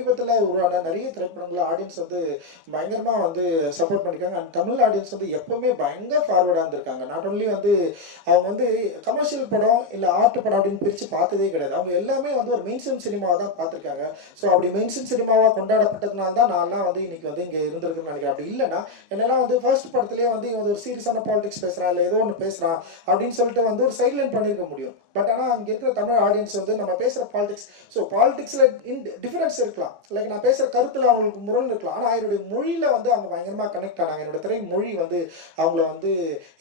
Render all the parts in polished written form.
சமீபத்தில் உருவான நிறைய திரைப்படங்களை ஆடியன்ஸ் வந்து பயங்கரமாக வந்து சப்போர்ட் பண்ணியிருக்காங்க. அண்ட் தமிழ் ஆடியன்ஸ் வந்து எப்போவுமே பயங்கர ஃபார்வர்டாக இருந்திருக்காங்க. நாட் ஒன்லி வந்து அவங்க வந்து கமர்ஷியல் படம் இல்லை ஆர்ட் படம் அப்படின்னு பிரித்து பார்த்ததே கிடையாது. அவங்க எல்லாமே வந்து ஒரு மெயின் ஸ்ட்ரீம் சினிமாவை தான் பார்த்துருக்காங்க. ஸோ அப்படி மெயின் ஸ்ட்ரீம் சினிமாவாக கொண்டாடப்பட்டதுனால தான் நான்லாம் வந்து இன்னைக்கு வந்து இங்கே இருந்திருக்குன்னு நினைக்கிறேன். அப்படி இல்லைன்னா என்னெல்லாம் வந்து ஃபர்ஸ்ட் படத்துலேயே வந்து இவன் ஒரு சீரியஸான பாலிடிக்ஸ் பேசுகிறான் இல்லை ஏதோ ஒன்று பேசுகிறான் அப்படின்னு சொல்லிட்டு வந்து ஒரு சைட்லைன் பண்ணியிருக்க முடியும். பட் ஆனால் அங்கே இருக்கிற தமிழ் ஆடியன்ஸ் வந்து நம்ம பேசுகிற பாலிடிக்ஸ், ஸோ பாலிடிக்ஸில் டிஃபரன்ஸ் இருக்கலாம், லைக் நான் பேசுகிற கருத்தில் அவங்களுக்கு முரண் இருக்கலாம், ஆனால் என்னுடைய மொழியில் வந்து அவங்க பயங்கரமாக கனெக்ட் ஆனாங்க. என்னோட திரை மொழி வந்து அவங்கள வந்து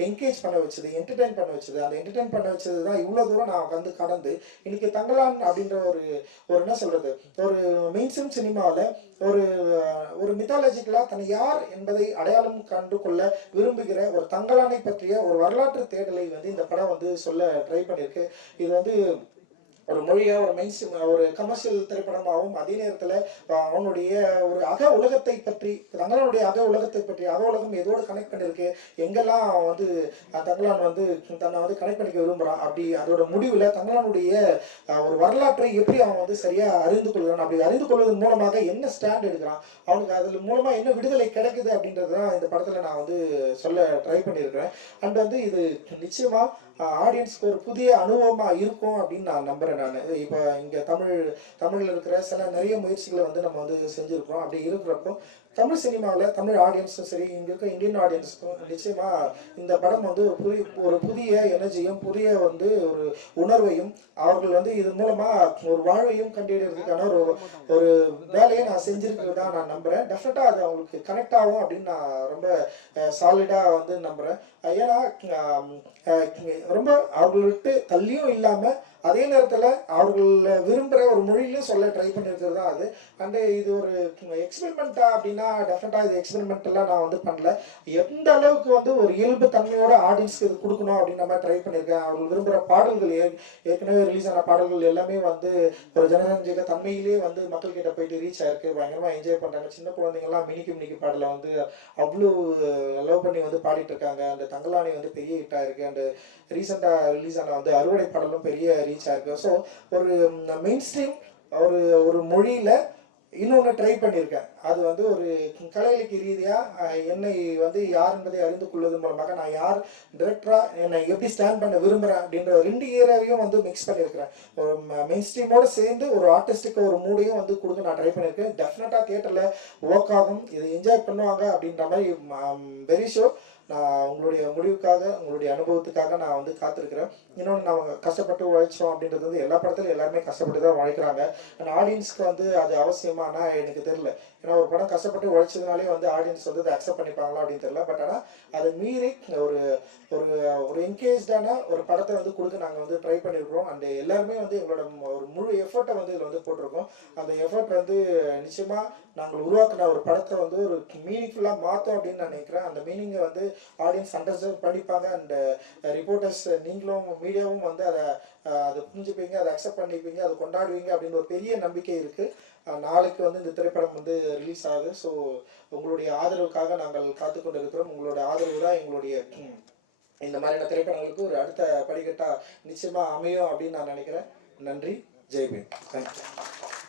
என்கேஜ் பண்ண வச்சது, என்டர்டெயின் பண்ண வச்சது. அந்த என்டர்டெயின் பண்ண வச்சது தான் இவ்வளோ தூரம் நான் வந்து கடந்து இன்னைக்கு தங்கலான் அப்படின்ற ஒரு ஒரு என்ன சொல்கிறது, ஒரு மெயின் ஸ்ட்ரீம் சினிமாவில் ஒரு ஒரு மித்தாலஜிக்கலாக தன்னை யார் என்பதை அடையாளம் கண்டு கொள்ள விரும்புகிற ஒரு தங்கலானை பற்றிய ஒரு வரலாற்று தேடலை வந்து இந்த படம் வந்து சொல்ல ட்ரை பண்ணியிருக்கு. இது வந்து ஒரு மொழியாக ஒரு மெயின் ஒரு கமர்ஷியல் திரைப்படமாகவும் அதே நேரத்தில் அவனுடைய ஒரு அக உலகத்தை பற்றி, தங்களானுடைய அக உலகத்தை பற்றி, அக உலகம் எதோடு கனெக்ட் பண்ணியிருக்கு, எங்கெல்லாம் வந்து தங்களான் வந்து தன்னை வந்து கனெக்ட் பண்ணிக்க விரும்புகிறான், அப்படி அதோட முடிவில் தங்களானுடைய ஒரு வரலாற்றை எப்படி அவன் வந்து சரியாக அறிந்து கொள்கிறான், அப்படி அறிந்து கொள்வதன் மூலமாக என்ன ஸ்டாண்ட் எடுக்கிறான், அவனுக்கு அதில் மூலமாக என்ன விடுதலை கிடைக்குது அப்படின்றது தான் இந்த படத்தில் நான் வந்து சொல்ல ட்ரை பண்ணியிருக்கிறேன். அண்ட் வந்து இது நிச்சயமாக ஆடியன்ஸ்க்கு ஒரு புதிய அனுபவமாக இருக்கும் அப்படின்னு நான் நம்புகிறேன். நான் இப்போ இங்கே தமிழில் இருக்கிற சில நிறைய முயற்சிகளை வந்து நம்ம வந்து செஞ்சுருக்கிறோம். அப்படி இருக்கிறப்போ தமிழ் சினிமாவில் தமிழ் ஆடியன்ஸும் சரி, இங்கே இருக்க இந்தியன் ஆடியன்ஸுக்கும் நிச்சயமாக இந்த படம் வந்து ஒரு புதிய எனர்ஜியும் புதிய வந்து ஒரு உணர்வையும் அவர்கள் வந்து இது மூலமாக ஒரு வாழ்வையும் கண்டிடுறதுக்கான ஒரு வேலையை நான் செஞ்சுருக்கிறதா நான் நம்புகிறேன். டெஃபினட்டாக அது அவங்களுக்கு கனெக்ட் ஆகும் அப்படின்னு நான் ரொம்ப சாலிடாக வந்து நம்புகிறேன். ஏன்னா ரொம்ப அவர்கள் விட்டு தள்ளியும் இல்லாமல் அதே நேரத்தில் அவர்கள் விரும்புகிற ஒரு மொழியிலையும் சொல்ல ட்ரை பண்ணியிருக்கிறது தான் அது. அண்டு இது ஒரு எக்ஸ்பெரிமெண்ட்டா அப்படின்னா டெஃபினட்டாக இது எக்ஸ்பெரிமெண்ட்டெல்லாம் நான் வந்து பண்ணல. எந்த அளவுக்கு வந்து ஒரு இயல்பு தன்மையோட ஆடியன்ஸ்க்கு இது கொடுக்கணும் அப்படின்னு நம்ம ட்ரை பண்ணியிருக்கேன். அவர்கள் விரும்புகிற பாடல்கள் ஏற்கனவே ரிலீஸ் ஆன பாடல்கள் எல்லாமே வந்து ஒரு ஜனரஞ்சக தன்மையிலேயே வந்து மக்கள்கிட்ட போயிட்டு ரீச் ஆயிருக்கு. பயங்கரமாக என்ஜாய் பண்ணுறாங்க. சின்ன குழந்தைங்கள்லாம் மினிக்கு பாடலை வந்து அவ்வளோ லவ் பண்ணி வந்து பாடிட்டு இருக்காங்க. அந்த தங்கலானி வந்து பெரிய ஹிட் ஆயிருக்கு. அண்டு ரீசெண்டாக ரிலீஸ் ஆன வந்து அறுவடை பாடலும் பெரிய ரீச் ஆயிருக்கு. ஸோ ஒரு மெயின் ஸ்ட்ரீம் ஒரு மொழியில் இன்னொன்று ட்ரை பண்ணியிருக்கேன். அது வந்து ஒரு கலை இலக்கிய ரீதியாக என்னை வந்து யார் என்பதை அறிந்து கொள்வது மூலமாக நான் யார் டிரெக்டராக என்னை எப்படி ஸ்டாண்ட் பண்ண விரும்புகிறேன் அப்படின்ற ரெண்டு ஏரியாவையும் வந்து மிக்ஸ் பண்ணியிருக்கிறேன். ஒரு மெயின் ஸ்ட்ரீமோடு சேர்ந்து ஒரு ஆர்டிஸ்டிக்கு ஒரு மூடையும் வந்து கொடுக்க நான் ட்ரை பண்ணியிருக்கேன். டெஃபினட்டாக தியேட்டரில் ஒர்க் ஆகும், இதை என்ஜாய் பண்ணுவாங்க அப்படின்ற மாதிரி வெரி ஷோர். நான் உங்களுடைய முடிவுக்காக, உங்களுடைய அனுபவத்துக்காக நான் வந்து காத்திருக்கிறேன். இன்னொன்று நான் கஷ்டப்பட்டு உழைச்சோம் அப்படின்றது வந்து எல்லா படத்துலையும் எல்லாருமே கஷ்டப்பட்டு தான் உழைக்கிறாங்க. ஆனால் ஆடியன்ஸ்க்கு வந்து அது அவசியமானா எனக்கு தெரியல. ஏன்னா ஒரு படம் கஷ்டப்பட்டு உழைச்சதுனாலே வந்து ஆடியன்ஸ் வந்து அதை அக்செப்ட் பண்ணிப்பாங்களா அப்படின்னு தெரியல. பட் ஆனால் அதை மீறி ஒரு ஒரு ஒரு என்கேஜான ஒரு படத்தை வந்து கொடுக்க நாங்கள் வந்து ட்ரை பண்ணியிருக்கிறோம். அண்ட் எல்லாருமே வந்து எங்களோட ஒரு முழு எஃபர்ட்டை வந்து இதில் வந்து போட்டிருக்கோம். அந்த எஃபர்ட் வந்து நிச்சயமாக நாங்கள் உருவாக்கின ஒரு படத்தை வந்து ஒரு மீனிங்ஃபுல்லாக மாற்றோம் அப்படின்னு நான் நினைக்கிறேன். அந்த மீனிங்கை வந்து ஆடியன்ஸ் அண்டர்ஸ்டாண்ட் படிப்பாங்க. அண்ட் ரிப்போர்ட்டர்ஸ் நீங்களும் மீடியாவும் வந்து அதை புரிஞ்சுப்பீங்க, அதை அக்செப்ட் பண்ணிப்பீங்க, அதை கொண்டாடுவீங்க அப்படின்னு ஒரு பெரிய நம்பிக்கை இருக்குது. நாளைக்கு வந்து இந்த திரைப்படம் வந்து ரிலீஸ் ஆகுது. ஸோ உங்களுடைய ஆதரவுக்காக நாங்கள் காத்து கொண்டு இருக்கிறோம். உங்களோட ஆதரவு தான் எங்களுடைய இந்த மாதிரியான திரைப்படங்களுக்கு ஒரு அடுத்த படிக்கட்டாக நிச்சயமாக அமையும் அப்படின்னு நான் நினைக்கிறேன். நன்றி. ஜெய்பீம். தேங்க்யூ.